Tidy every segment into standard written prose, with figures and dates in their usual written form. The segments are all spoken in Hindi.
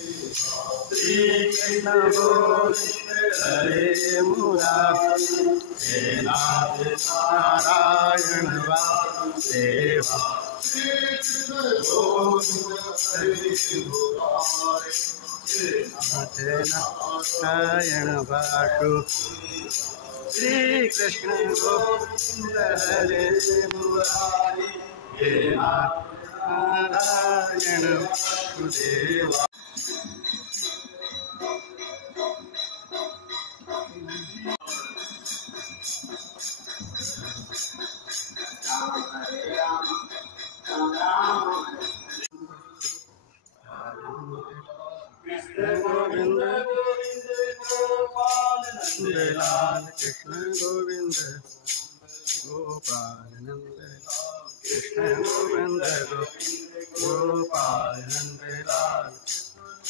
श्री कृष्ण गोविंद हरे मुरारी, हे नाथ नारायण वासुदेवा। श्री कृष्ण गोविंद हरे मुरारी, हे नाथ नारायण वासु। श्री कृष्ण गोविंद हरे मुरारी, हे नाथ नारायण वासुदेवा। कृष्ण गोविंद गोविंद गोपाल नंदलाल, कृष्ण गोविंद गोपाल नंदलाल, कृष्ण गोविंद गोपाल नंदलाल,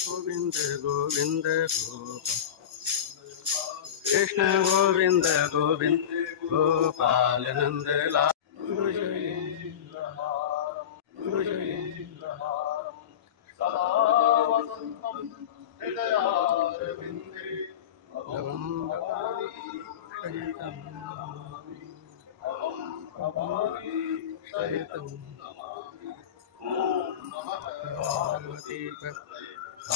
गोविंद गोविंद गोपाल, कृष्ण गोविंद गोविंद गोपाल नंदलाल। सदा वसन्तं हृदयारविन्दे, भवं भवानी सहितं नमामि। ॐ नमः पार्वती।